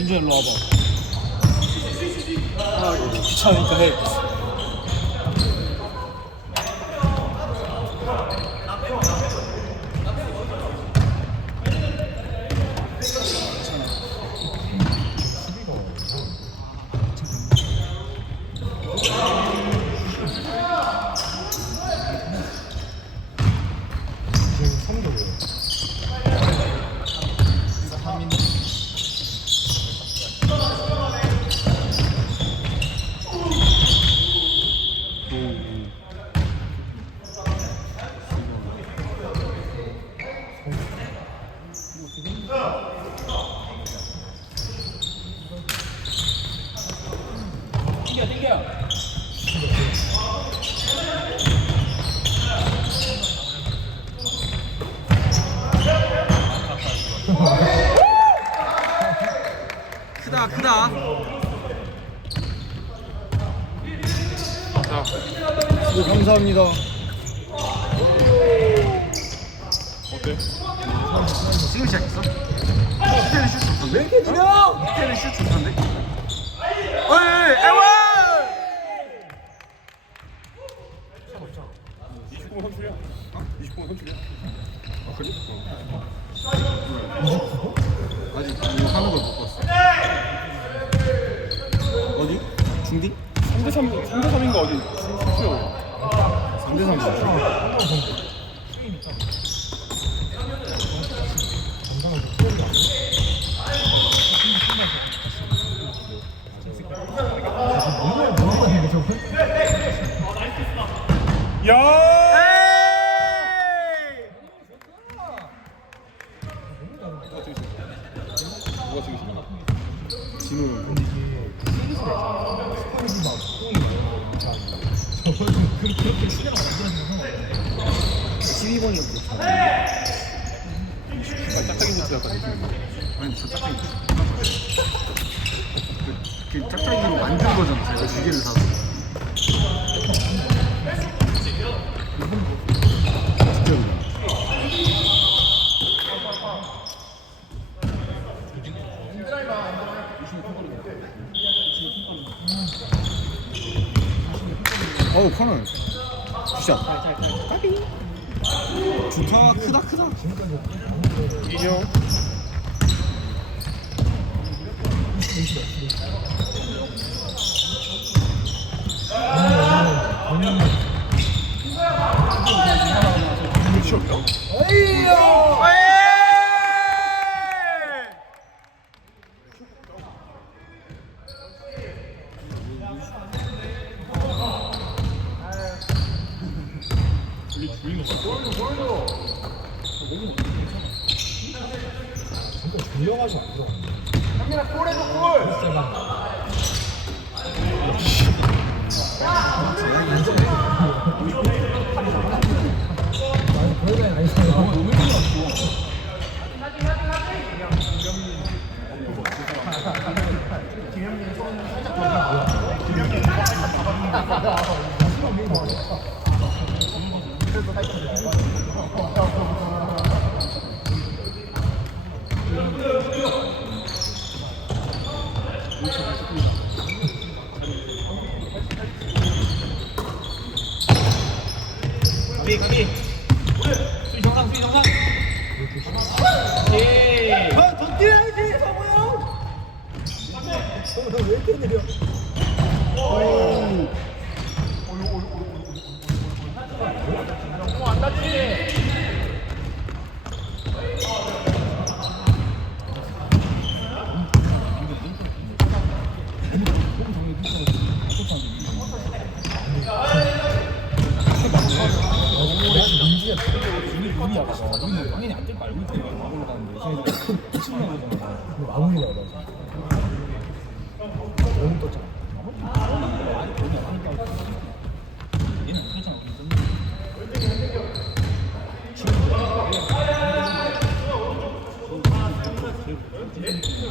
민준아 일로 와봐. 아, 귀찮으니까 해. 땡겨 땡겨. 크다 크다 네, 감사합니다. 어때? 지금 시작했어? 스테는 슛 좋던데? 스테는 슛 좋던데? 어이 에원! 29분 선출이야? 어? 29분 선출이야? 아 그래? 아직 이거 하는 걸못 봤어 어디? 중딩? 3대 3 3대 3인가 어디? 선출이야 3대 3 야! 누가 지금 누가 지금 진우 짝짝이 약간 느낌이 아니 저 짝짝이. 그, 그 짝짝이로 만든 거잖아. 제가 두 개를 사서. 진짜로 어우 커널. 굿샷 좋다 크다 크다 인형 그렇지 없나? 우리 주인 없어. 가비 가비. 정상 정상. 오케이. 아, 더 뛰어야지. 성우 형왜 이렇게 느려? 눈 우리는 당연히 안뛸 거 알고 있으니까 마음으로 가는데 미친놈 거잖아. 근데 마음이 나가. 너무 떴잖아. 많이 돈이 안 하니까. 얘는 그렇잖아. 우리 떴는데. 뒤가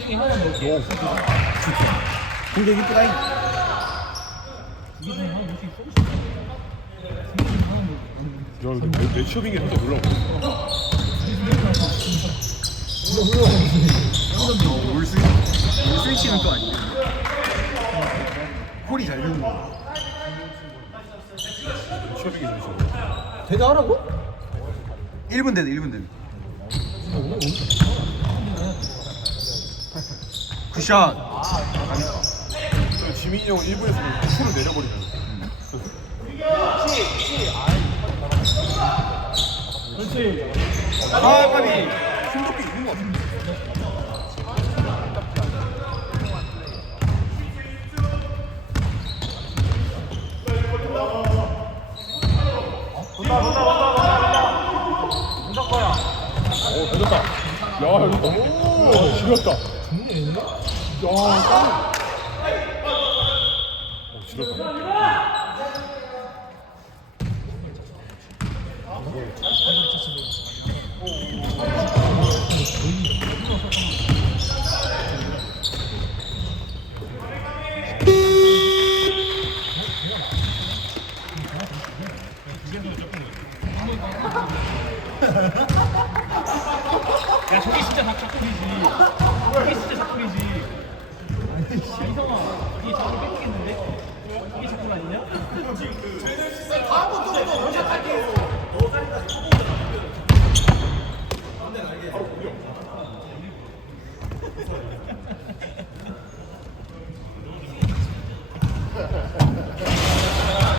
중에 하나만 넣을게. 공격 이쁘다잉. 두개 중에 하나 넣을 수 있어? 두개 중에 하나 넣을게. 야, 근데 매- 매치업인 게 진짜 놀라워. 물스 물 스위치는 또 아니야. 콜이 잘 되는 거. 매치업인 게 진짜. 대다 하라고? 1분 되네 1분 되네. 굿샷. 지민이 형은 1부에서 추를 내려버리잖아. 그렇지. 아 까비. 힘겹게 있는 거 같은데. 오, 잘 졌다. 야, 이거 너무 지렸다. 야, 땀. 어, 지렸다. 야 저게 진짜 다 작품이지. 저게 진짜 작품이지. 아니 이성아, 이게 작품 뺏기겠는데? 이게 작품 아니냐?